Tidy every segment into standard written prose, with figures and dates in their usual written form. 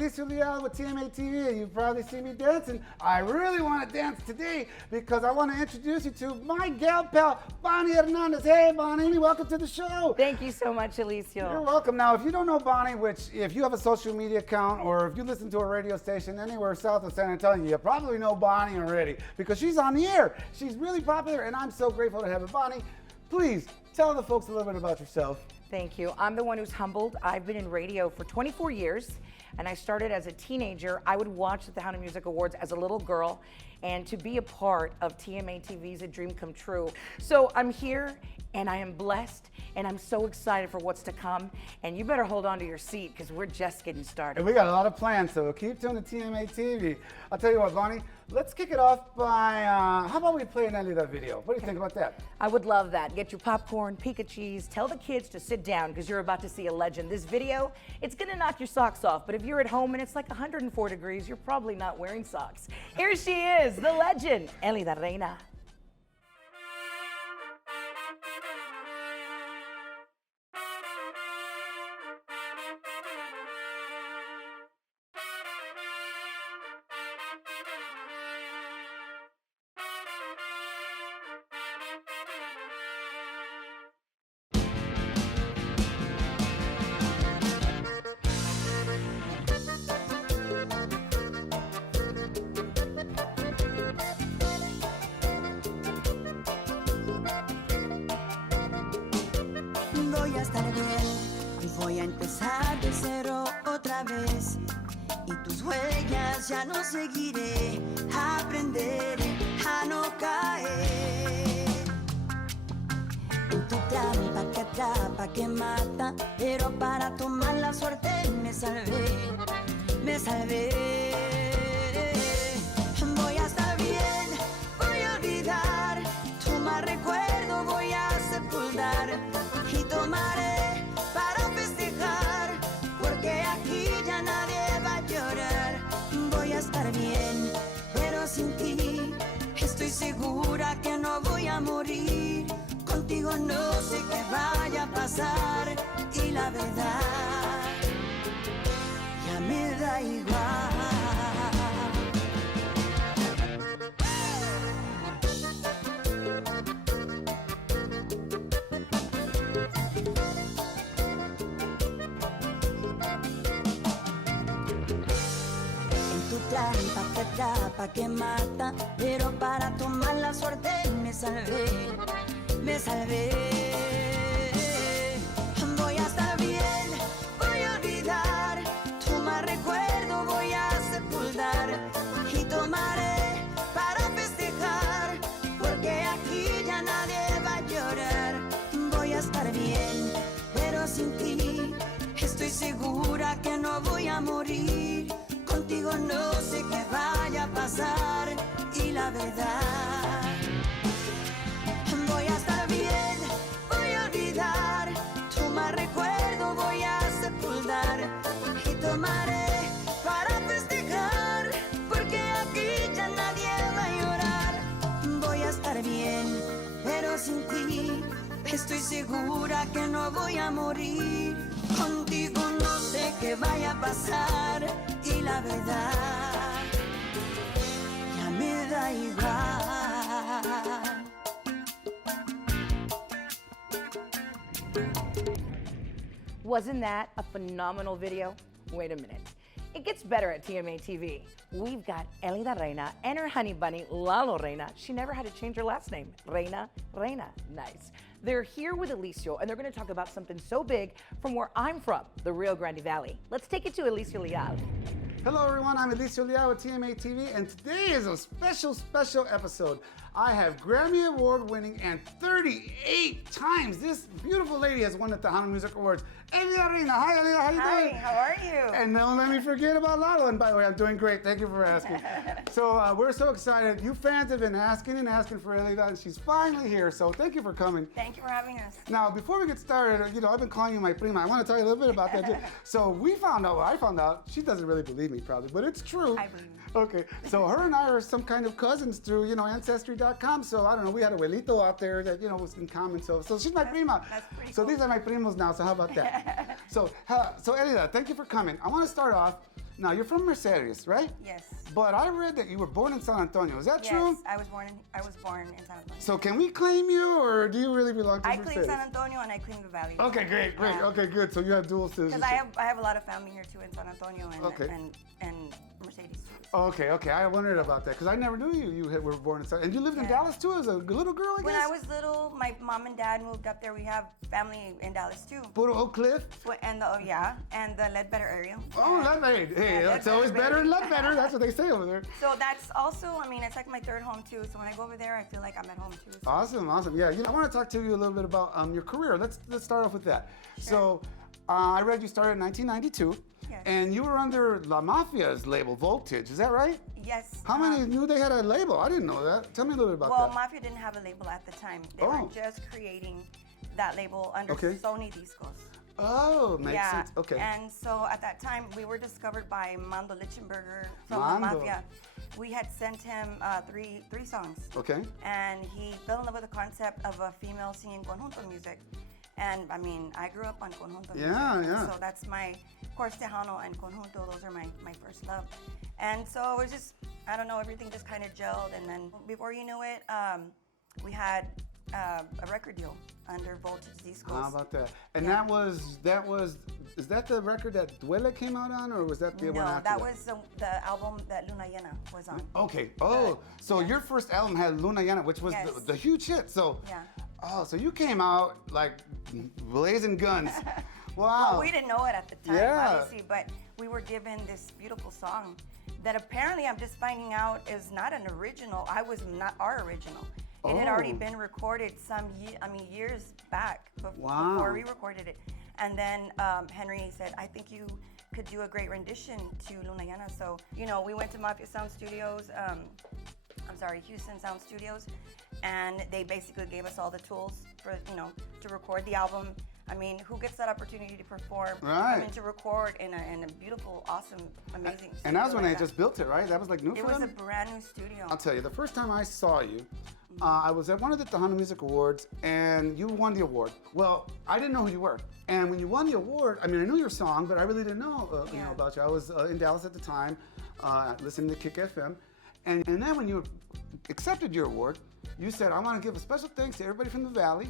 Elicio Leal with TMA TV, and you've probably seen me dancing. I really want to dance today because I want to introduce you to my gal pal, Bonnie Hernandez. Hey, Bonnie, welcome to the show. Thank you so much, Elicio. You're welcome. Now, if you don't know Bonnie, which if you have a social media account or if you listen to a radio station anywhere south of San Antonio, you probably know Bonnie already because she's on the air. She's really popular, and I'm so grateful to have her. Bonnie, please tell the folks a little bit about yourself. Thank you. I'm the one who's humbled. I've been in radio for 24 years, and I started as a teenager. I would watch the Sound of Music Awards as a little girl, and to be a part of TMA TV is a dream come true. So I'm here, and I am blessed, and I'm so excited for what's to come. And you better hold on to your seat because we're just getting started. And we got a lot of plans, so keep tuned to TMA TV. I'll tell you what, Bonnie, let's kick it off by, how about we play an Elida video? What do you think about that? I would love that. Get your popcorn, pica cheese, tell the kids to sit down because you're about to see a legend. This video, it's gonna knock your socks off, but if you're at home and it's like 104 degrees, you're probably not wearing socks. Here she is, the legend, Elida Reyna. Voy a estar bien, voy a empezar de cero otra vez y tus huellas ya no seguiré, aprenderé a no caer en tu trampa que atrapa, que mata, pero para tu mala suerte me salvé, me salvé. Voy a estar bien, voy a olvidar tu mal recuerdo, voy a sepultar y tomaré para festejar, porque aquí ya nadie va a llorar. Voy a estar bien, pero sin ti estoy segura que no voy a morir. Contigo no sé qué vaya a pasar y la verdad ya me da igual. Trampa que atrapa, que mata, pero para tu mala suerte me salvé, me salvé. Voy a estar bien, voy a olvidar tu mal recuerdo, voy a sepultar y tomaré para festejar, porque aquí ya nadie va a llorar. Voy a estar bien, pero sin ti estoy segura que no voy a morir. Contigo no sé qué vaya a pasar y la verdad voy a estar bien, voy a olvidar tu mal recuerdo, voy a sepultar y tomaré para festejar, porque aquí ya nadie va a llorar. Voy a estar bien, pero sin ti estoy segura que no voy a morir. Contigo no sé qué vaya a pasar y la verdad ya me da igual. Wasn't that a phenomenal video? Wait a minute. It gets better at TMA TV. We've got Elida Reyna and her honey bunny, Lalo Reyna. She never had to change her last name. Reyna. Nice. They're here with Elicio, and they're going to talk about something so big from where I'm from, the Rio Grande Valley. Let's take it to Elicio Leal. Hello everyone, I'm Elicio Leal with TMA TV, and today is a special episode. I have Grammy Award winning and 38 times this beautiful lady has won at the Sound of Music Awards. Elida Reyna. Hi Elida, how you doing? Hi, how are you? And don't let me forget about Lalo, and by the way, I'm doing great, thank you for asking. So we're so excited. You fans have been asking for Elida, and she's finally here, so thank you for coming. Thank you for having us. Now, before we get started, you know, I've been calling you my prima. I want to tell you a little bit about that too. So I found out, she doesn't really believe me probably, but it's true. I believe you. Okay, so her and I are some kind of cousins through, you know, Ancestry.com. So I don't know, we had a abuelito out there that, you know, was in common. So she's my prima. That's pretty So cool. these are my primos now, so how about that? So Elida, thank you for coming. I want to start off, Now, you're from Mercedes, right? Yes. But I read that you were born in San Antonio. Is that Yes, true? I was born in San Antonio. So can we claim you, or do you really belong to I Mercedes? claim San Antonio and I claim the Valley. Okay, great. Yeah. Okay, good. So you have dual citizenship. Because I have a lot of family here too in San Antonio and Okay. and Mercedes too. Okay. I wondered about that because I never knew you were born in San. And you lived in Yeah. Dallas too as a little girl, I guess. When I was little, my mom and dad moved up there. We have family in Dallas too. Puro Oak Cliff. And the Ledbetter area. Oh, Ledbetter. Hey, Yeah, it's always better in Ledbetter. That's what they say over there. So that's also, I mean, it's like my third home too. So when I go over there, I feel like I'm at home too. So. Awesome. Yeah, I want to talk to you a little bit about your career. Let's start off with that. So, I read you started in 1992, Yes. and you were under La Mafia's label, Voltage. Is that right? Yes. How many knew they had a label? I didn't know that. Tell me a little bit about Well, that. Mafia didn't have a label at the time. They Oh. were just creating that label under Okay. Sony Discos. Oh, makes Yeah. sense. Okay. And so at that time, we were discovered by Mando Lichtenberger from Mando. the Mafia. We had sent him three songs. Okay. And he fell in love with the concept of a female singing conjunto music. And I mean, I grew up on conjunto music. Yeah. So that's my, of course, Tejano and conjunto, those are my first love. And so it was just, I don't know, everything just kind of gelled. And then before you knew it, we had a record deal under Voltage Discos. How about that? And that was, is that the record that Duele came out on, or was that the one No, after that was the album that Luna Llena was on. Okay. Oh, so your first album had Luna Llena, which was Yes. the huge hit. So, Yeah. oh, so you came out like blazing guns. Wow. Well, we didn't know it at the time, Yeah. obviously, but we were given this beautiful song that apparently I'm just finding out is not an original. I was not our original. It had already Oh. been recorded years back Wow. before we recorded it. And then Henry said, I think you could do a great rendition to Luna Llena. So, we went to Mafia Sound Studios, Houston Sound Studios, and they basically gave us all the tools for, to record the album. I mean, who gets that opportunity to perform? Right. I mean, to record in a beautiful, awesome, amazing And that was studio when like they just built it, right? That was like new It for was a them? brand new studio. I'll tell you, the first time I saw you, I was at one of the Tejano Music Awards, and you won the award. Well, I didn't know who you were. And when you won the award, I mean, I knew your song, but I really didn't know, Yeah. about you. I was in Dallas at the time, listening to Kick FM. And then when you accepted your award, you said, I want to give a special thanks to everybody from the Valley,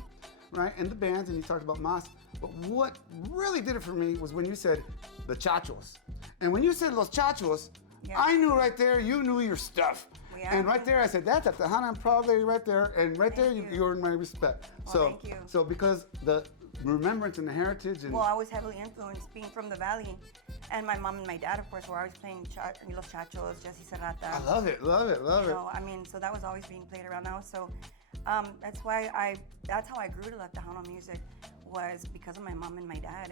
right, and the bands, and you talked about Mas. But what really did it for me was when you said, the Chachos. And when you said Los Chachos, Yeah. I knew right there, you knew your stuff. Yeah. And right there, I said, that's a Tejano and Proud lady right there. And right there, Thank you. you earned my respect. Well, thank you. So because the remembrance and the heritage and Well, I was heavily influenced being from the Valley. And my mom and my dad, of course, were always playing Los Chachos, Jesse Serrata. I love it. I mean, so that was always being played around now. So that's how I grew to love Tejano music, was because of my mom and my dad.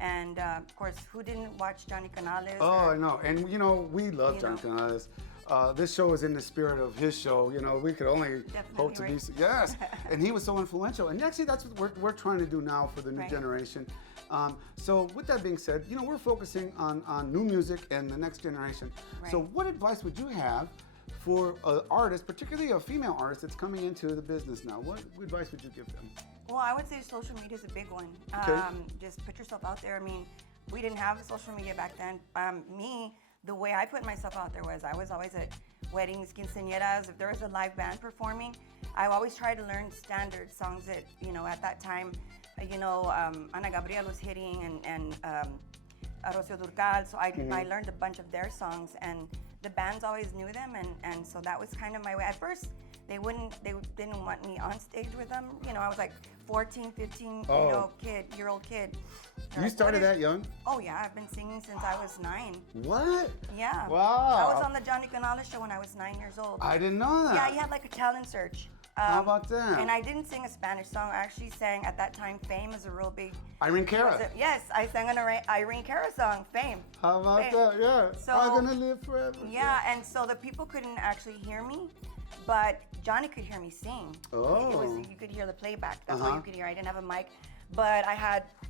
And of course, who didn't watch Johnny Canales? Oh, I know. And, we love John Canales. This show is in the spirit of his show. We could only hope to be. right. Yes. And he was so influential. And actually, that's what we're trying to do now for the new Right. generation. So with that being said, we're focusing on new music and the next generation. So Right. what advice would you have for an artist, particularly a female artist that's coming into the business now? What advice would you give them? Well, I would say social media is a big one. Okay. Just put yourself out there. I mean, we didn't have social media back then. The way I put myself out there was I was always at weddings, quinceañeras. If there was a live band performing, I always tried to learn standard songs that, at that time, Ana Gabriel was hitting and Arrocio Durcal. So I learned a bunch of their songs, and the bands always knew them, and so that was kind of my way. At first, they didn't want me on stage with them. I was like 14, 15, year-old kid. They're You like, started "What that young? Oh yeah, I've been singing since I was 9. What? Yeah. Wow. I was on the Johnny Canales show when I was 9 years old. I didn't know that. Yeah, he had like a talent search. How about that? And I didn't sing a Spanish song. I actually sang at that time. Fame is a real big. Irene Cara. Yes, I sang an Irene Cara song. Fame. How about Fame. that? Yeah. So- I'm gonna live forever. Yeah, and so the people couldn't actually hear me, but Johnny could hear me sing. Oh. You could hear the playback. That's all Uh-huh. you could hear. I didn't have a mic, but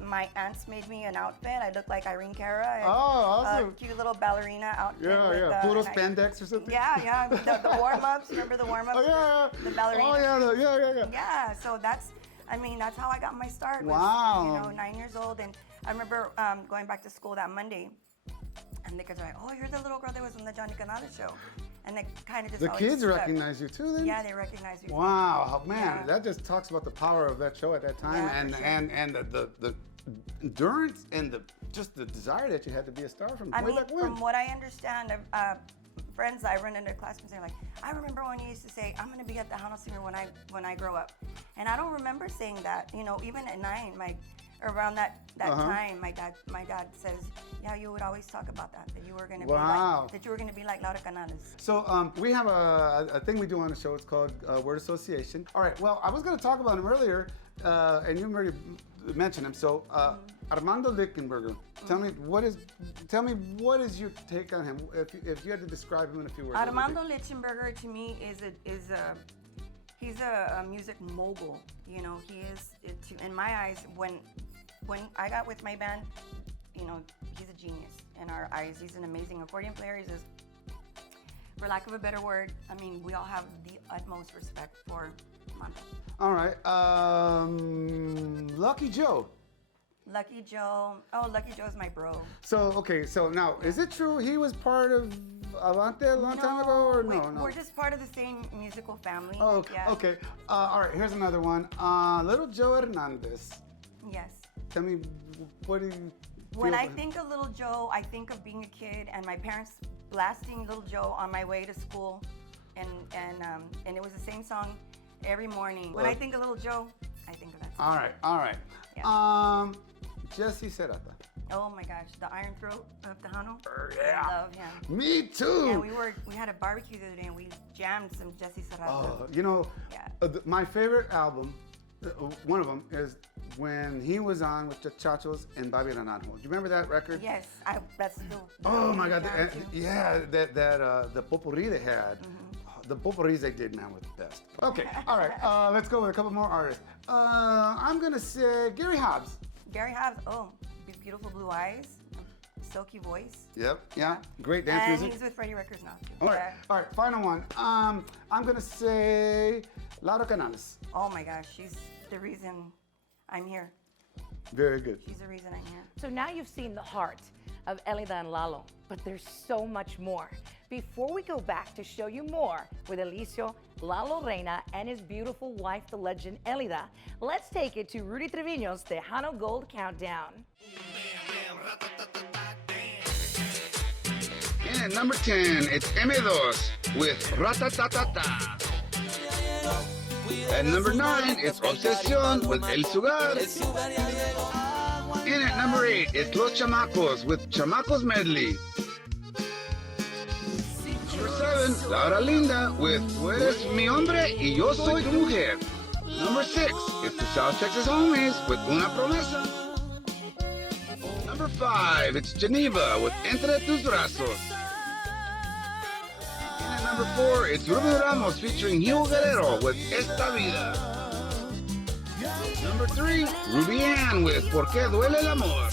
my aunts made me an outfit. I looked like Irene Cara. And, Oh, awesome. A cute little ballerina outfit. Yeah, with, yeah. Puro and I- spandex or something? Yeah. The warm-ups. Remember the warm-ups? Oh, yeah. The ballerina. Oh, yeah. Yeah, so that's how I got my start. Was, Wow. 9 years old. And I remember going back to school that Monday, and And the kids are like, oh, you're the little girl that was on the Johnny Canales show. And they kind of just The always kids stuck. recognize you too, then? Yeah, they recognize you. Wow, man, Yeah. that just talks about the power of that show at that time, Yeah, and for sure. and the endurance and just the desire that you had to be a star from I way mean, back when. from what I understand, friends I run into classmates, they're like, I remember when you used to say, I'm gonna be at the Jano Singer when I grow up. And I don't remember saying that. You know, even at 9, around that time, my dad says, yeah, you would always talk about that you were gonna Wow. be like Laura Canales. So we have a thing we do on the show. It's called word association. All right. Well, I was going to talk about him earlier, and you already mentioned him. So Armando Lichtenberger. Tell me what is your take on him? If you had to describe him in a few words. Armando Lichtenberger to me he's a music mogul. You know, he is in my eyes. When I got with my band, you know, he's a genius in our eyes. He's an amazing accordion player. He's just, for lack of a better word, I mean, we all have the utmost respect for Armando. All right. Lucky Joe. Lucky Joe. Oh, Lucky Joe's my bro. So okay. So now, is it true he was part of Avante a long time ago, or no? We're just part of the same musical family. Oh, okay. Yeah. Okay. All right. Here's another one. Little Joe Hernandez. Yes. Tell me, what do you? When feel I about him? think of Little Joe, I think of being a kid and my parents blasting Little Joe on my way to school, and it was the same song every morning. When I think of Little Joe, I think of that song. All right. Yeah. Jesse Serrata. Oh my gosh, the Iron Throat of Tejano. Yeah. I love him. Me too. Yeah, we had a barbecue the other day and we jammed some Jesse Serrata. Oh, you know, Yeah. my favorite album, one of them is when he was on with the Chachos and Bobby Naranjo. Do you remember that record? Yes, that's still. Oh my God! jam too. Yeah, the potpourri they had. The potpourris they did, man, were the best. Okay, all right. Let's go with a couple more artists. I'm gonna say Gary Hobbs. Gary Hobbs, beautiful blue eyes, silky voice. Yep. Yeah. Great dance And music. he's with Freddie Records now too. All right. All right. Final one. I'm gonna say Laura Canales. Oh my gosh, she's the reason I'm here. Very good. She's the reason I'm here. So now you've seen the heart of Elida and Lalo, but there's so much more. Before we go back to show you more with Elicio, Lalo Reyna, and his beautiful wife, the legend Elida, let's take it to Rudy Trevino's Tejano Gold Countdown. And at number 10, it's M2 with Ratatatata. At number 9, it's Obsesión with El Sugar. And at number 8, it's Los Chamacos with Chamacos Medley. Number 7, Laura Linda with Tú eres mi hombre y yo soy tu mujer. Number 6, it's the South Texas Homies with Una Promesa. Number 5, it's Geneva with Entre tus brazos. And at number 4, it's Rubén Ramos featuring Hugo Guerrero with Esta Vida. Number 3, Ruby Ann with Por qué duele el amor.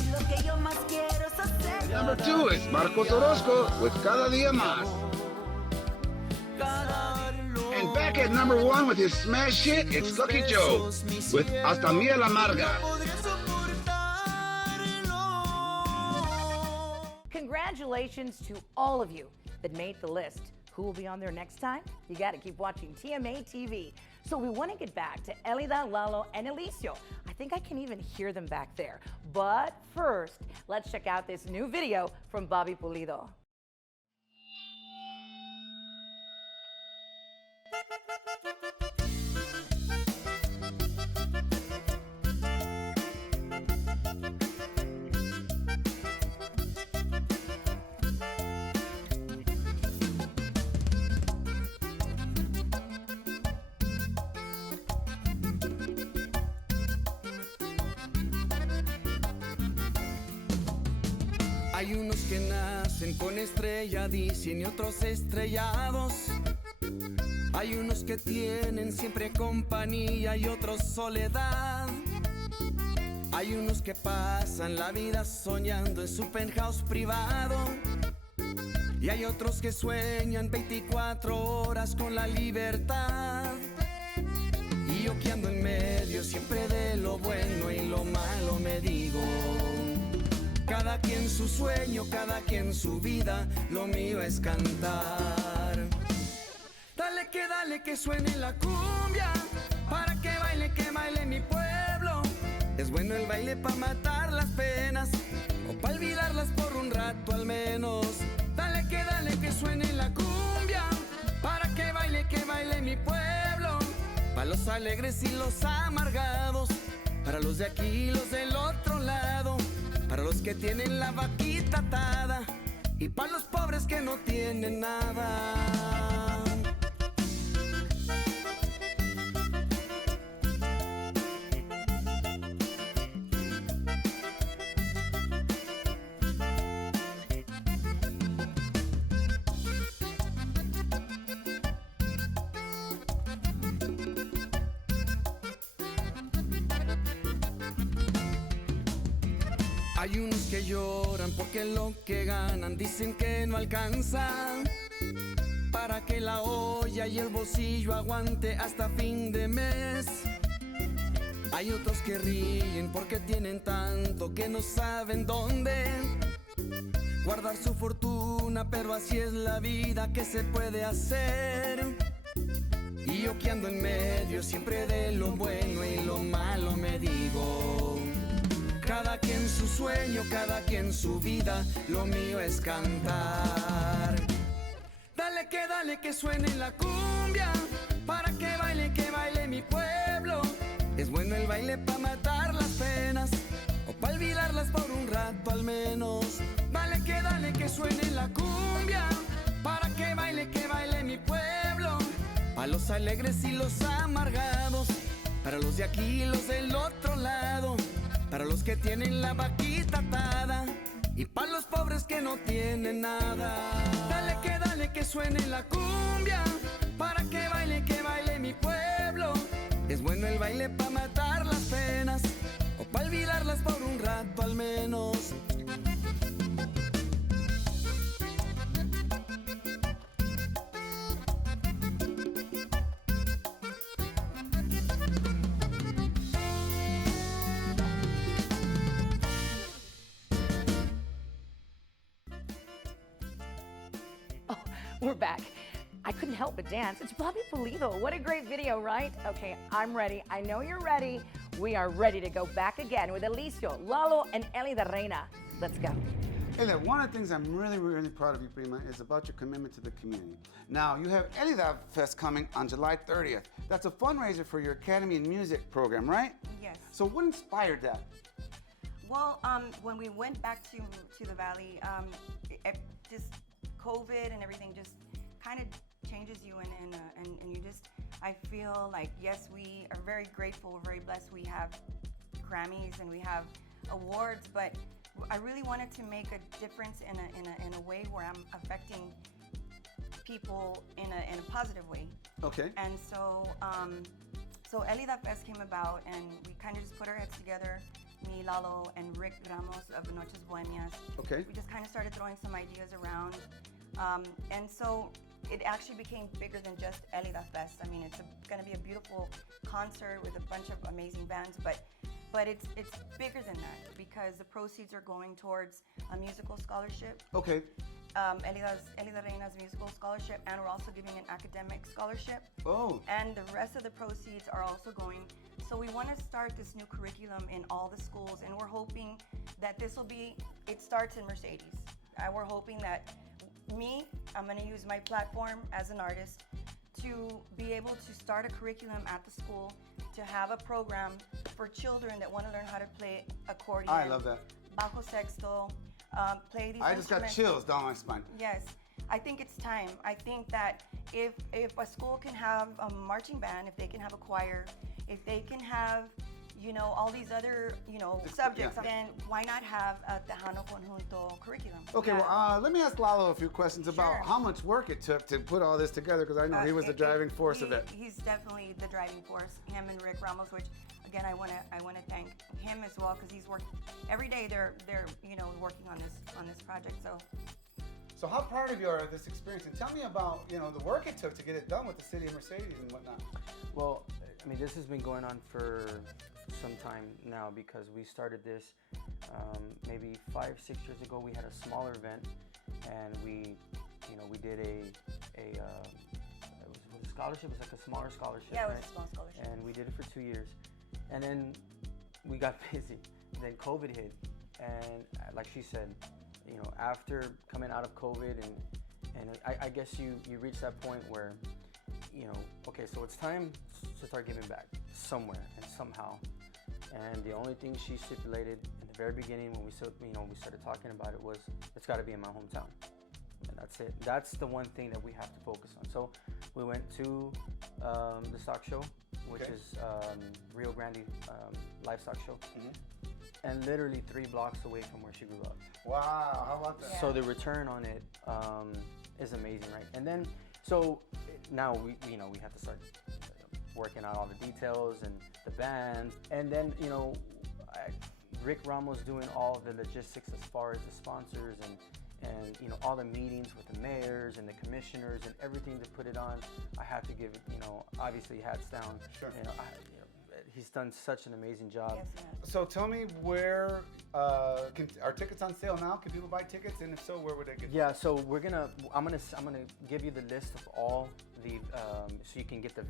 Number 2 is Marcos Orozco with Cada Día Más. And back at number 1 with his smash hit, it's Lucky Joe with Hasta Miel Amarga. Congratulations to all of you that made the list. Who will be on there next time? You got to keep watching TMA TV. So we want to get back to Elida, Lalo, and Elicio. I think I can even hear them back there. But first, let's check out this new video from Bobby Pulido. Hay unos que nacen con estrella, dicen, y otros estrellados. Hay unos que tienen siempre compañía y otros soledad. Hay unos que pasan la vida soñando en su penthouse privado. Y hay otros que sueñan 24 horas con la libertad. Y yo que ando en medio siempre de lo bueno y lo malo me digo, cada quien su sueño, cada quien su vida, lo mío es cantar. Dale que suene la cumbia, para que baile mi pueblo. Es bueno el baile para matar las penas, o para olvidarlas por un rato al menos. Dale que suene la cumbia, para que baile mi pueblo. Para los alegres y los amargados, para los de aquí y los del otro lado, para los que tienen la vaquita atada y para los pobres que no tienen nada. Hay unos que lloran porque lo que ganan dicen que no alcanza para que la olla y el bolsillo aguante hasta fin de mes. Hay otros que ríen porque tienen tanto que no saben dónde guardar su fortuna, pero así es la vida, que se puede hacer. Y yo que ando en medio siempre de lo bueno y lo malo me digo: cada quien su sueño, cada quien su vida, lo mío es cantar. Dale que suene la cumbia, para que baile mi pueblo. Es bueno el baile para matar las penas, o para olvidarlas por un rato al menos. Dale que suene la cumbia, para que baile mi pueblo. Para los alegres y los amargados, para los de aquí y los del otro lado, para los que tienen la vaquita atada y para los pobres que no tienen nada. Dale que suene la cumbia, para que baile mi pueblo. Es bueno el baile para matar las penas, o para olvidarlas por un rato al menos. We're back. I couldn't help but dance. It's Bobby Pulido. What a great video, right? Okay, I'm ready. I know you're ready. We are ready to go back again with Elicio, Lalo, and Elida Reyna. Let's go. Hey, look, one of the things I'm really proud of you, Prima, is about your commitment to the community. Now, you have Elida Fest coming on July 30th. That's a fundraiser for your Academy in Music program, right? Yes. So what inspired that? Well, when we went back to the valley, just COVID and everything just kind of changes you, and you just, I feel like, yes, we are very grateful, we're very blessed. We have Grammys and we have awards, but I really wanted to make a difference in a way where I'm affecting people in a positive way. Okay. And so Elida Fest came about, and we kind of just put our heads together, me, Lalo, and Rick Ramos of Noches Bohemias. Okay. We just kind of started throwing some ideas around. And so it actually became bigger than just Elida Fest. I mean, it's going to be a beautiful concert with a bunch of amazing bands, but it's bigger than that, because the proceeds are going towards a musical scholarship. Okay. Elida Reyna's musical scholarship, and we're also giving an academic scholarship. Oh. And the rest of the proceeds are also going. So we want to start this new curriculum in all the schools, and we're hoping that it starts in Mercedes. We're hoping that I'm going to use my platform as an artist to be able to start a curriculum at the school, to have a program for children that want to learn how to play accordion. I love that. Bajo sexto, play these I just got instruments. chills down my spine. Yes, I think it's time. I think that if a school can have a marching band, if they can have a choir, if they can have, all these other, subjects, yeah. then why not have a Tejano Conjunto curriculum? Okay, Yeah. well, let me ask Lalo a few questions about Sure. how much work it took to put all this together, because I know he was the driving force of it. He's definitely the driving force. Him and Rick Ramos, which again I want to thank him as well, because he's worked every day. They're working on this project. So how proud of you are of this experience? And tell me about the work it took to get it done with the city of Mercedes and whatnot. Well, I mean, this has been going on for some time now, because we started this maybe 5-6 years ago, we had a smaller event, and we did it was a scholarship. It was like a smaller scholarship. Yeah, it was right? a small scholarship. And we did it for 2 years, and then we got busy. Then COVID hit, and like she said, after coming out of COVID, and I guess you reach that point where, okay, so it's time to start giving back somewhere and somehow. And the only thing she stipulated in the very beginning when we started talking about it was, it's got to be in my hometown. And that's it. That's the one thing that we have to focus on. So we went to the stock show, which Okay. is Rio Grande livestock show, and literally 3 blocks away from where she grew up. Wow, how about that? So the return on it is amazing, right? And then, so now we have to start working out all the details and the bands, and then Rick Ramos doing all the logistics as far as the sponsors and all the meetings with the mayors and the commissioners and everything to put it on. I have to give obviously hats down. Sure. He's done such an amazing job. Yes, yes. So tell me where, are tickets on sale now? Can people buy tickets? And if so, where would they get? Yeah, so I'm gonna give you the list of all the so you can get the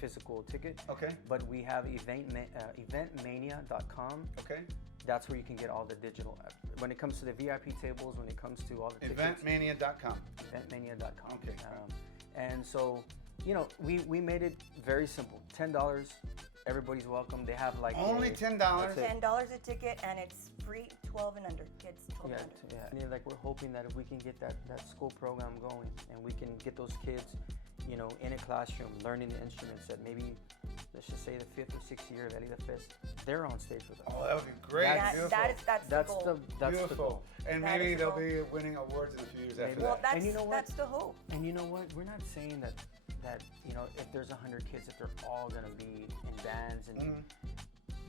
physical ticket. Okay. But we have eventmania.com. Okay. That's where you can get all the digital. When it comes to the VIP tables, when it comes to all the tickets. Eventmania.com. Eventmania.com. Okay. And so, we made it very simple. $10. Everybody's welcome. They have like Only $10. That's it. $10 a ticket, and it's free, 12 and under. Kids 12 Yeah, and under. yeah. And like we're hoping that if we can get that school program going, and we can get those kids, in a classroom learning the instruments, that maybe, let's just say the 5th or 6th year of Elida Fest, they're on stage with us. Oh, that would be great. That's- Beautiful. That's the goal. That's Beautiful. the goal. And That maybe is the they'll goal. be winning awards in a few years after Maybe. Well, that. that's, And you know what? that's the hope. And you know what? We're not saying that if there's 100 kids, that they're all gonna be in bands, and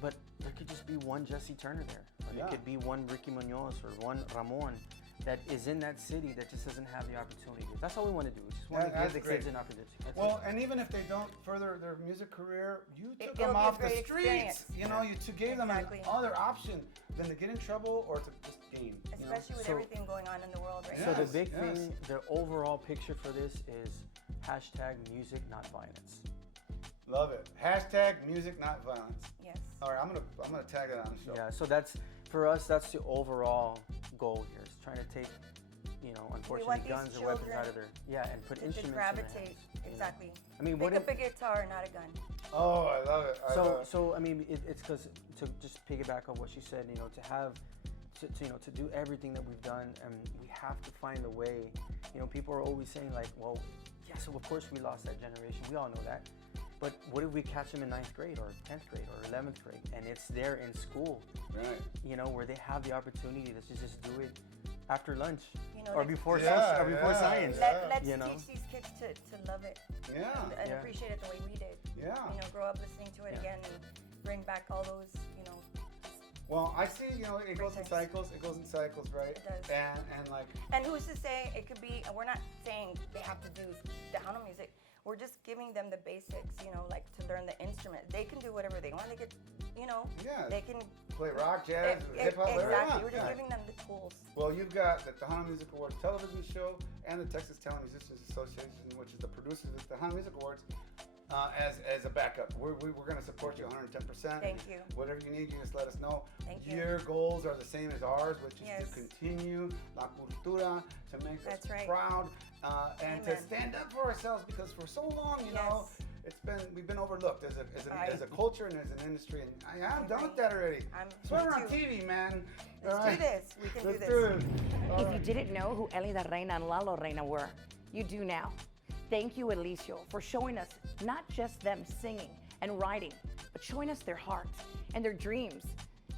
but there could just be one Jesse Turner there, or there Yeah. could be one Ricky Munoz or one Ramon that is in that city that just doesn't have the opportunity. That's all we want to do. We just want to That's give the great. kids an opportunity. That's Well, it. and even if they don't further their music career, you took It'll them be a off the great streets. experience. You gave them Exactly. another option than to get in trouble or to just game. Especially with So- everything going on in the world right So now. the Yes, big yes. thing, the overall picture for this is #music not violence. Love it. # music not violence. Yes. All right, I'm gonna tag that on the show. Yeah, so that's for us. That's the overall goal here. Is trying to take, unfortunately, want these guns or weapons out children of and put To instruments in their gravitate. hands, you know? Exactly. I mean, Pick what up if, a guitar, not a gun. Oh, I love it. I love it. so I mean, it's because, to just piggyback on what she said, to have to do everything that we've done, and we have to find a way. People are always saying like, well, yeah, so of course we lost that generation. We all know that. But what if we catch them in 9th grade or 10th grade or 11th grade, and it's there in school, Right. where they have the opportunity to just do it after lunch or like- before Yeah, or before yeah, science. yeah. Let's you know? teach these kids to love it Yeah. and Yeah. appreciate it the way we did. Yeah. Grow up listening to it Yeah. again and bring back all those, Well, I see. It goes in cycles. It goes in cycles, right? It does. And like. And who's to say it could be, we're not saying they have to do Tejano music. We're just giving them the basics, like to learn the instrument. They can do whatever they want. They could, Yeah. they can. Play rock, jazz, hip hop, whatever they Exactly. want. We're just Yeah. giving them the tools. Well, you've got the Tejano Music Awards television show and the Texas Talent Musicians Association, which is the producers of the Tejano Music Awards, as a backup. We're going to support you 110%. Thank you. Whatever you need, you just let us know. Thank you. Your goals are the same as ours, which is Yes. to continue La Cultura, to make That's us right. proud, and to Amen. stand up for ourselves, because for so long, Yes. we've been overlooked as a culture and as an industry, and I'm done with agree. that already. I'm That's why we're on too. TV, man. Let's All do right? this. We can do Let's this. do it. All If right. you didn't know who Elida Reyna and Lalo Reyna were, you do now. Thank you, Elicio, for showing us not just them singing and writing, but showing us their hearts and their dreams.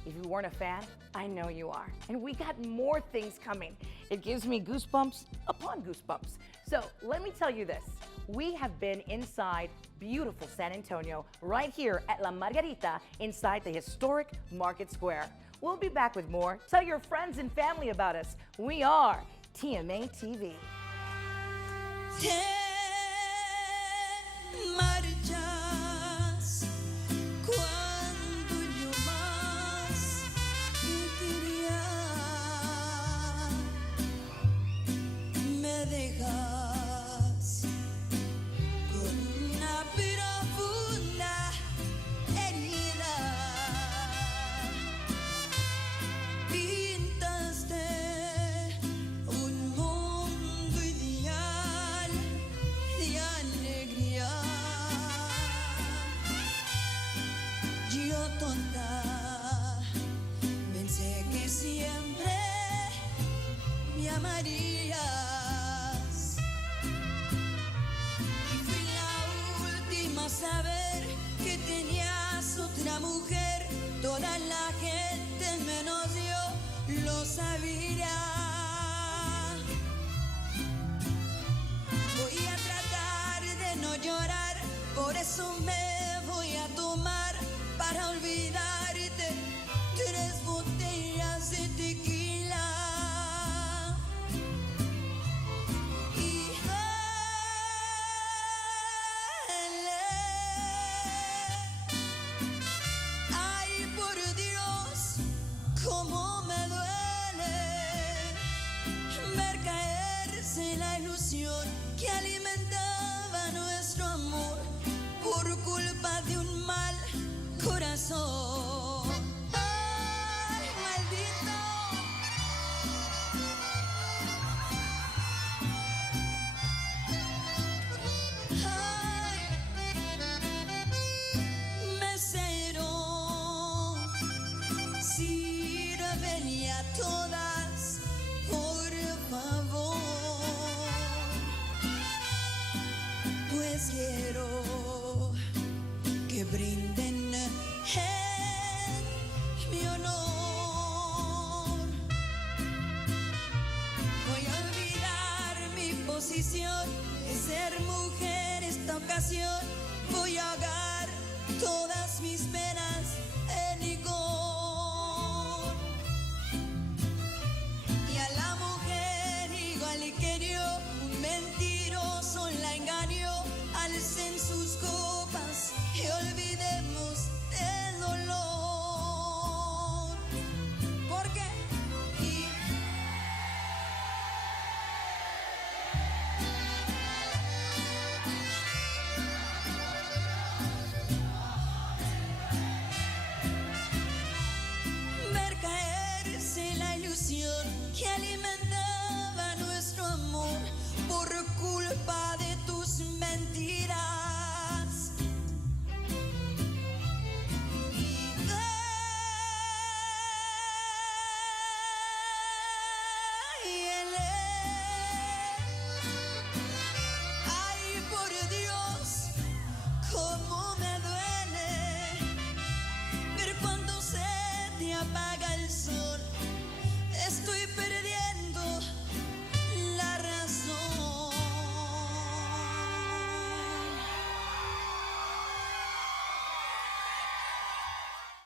If you weren't a fan, I know you are. And we got more things coming. It gives me goosebumps upon goosebumps. So let me tell you this. We have been inside beautiful San Antonio, right here at La Margarita, inside the historic Market Square. We'll be back with more. Tell your friends and family about us. We are TMA TV. Te marchas cuando yo más te quería tonta. Pensé que siempre me amarías. Y fui la última a saber que tenías otra mujer. Toda la gente menos yo lo sabía. Voy a tratar de no llorar, por eso me voy a tomar para olvidarte 3 botellas de tequila. Y ay, por Dios, cómo me duele ver caerse la ilusión que alimenta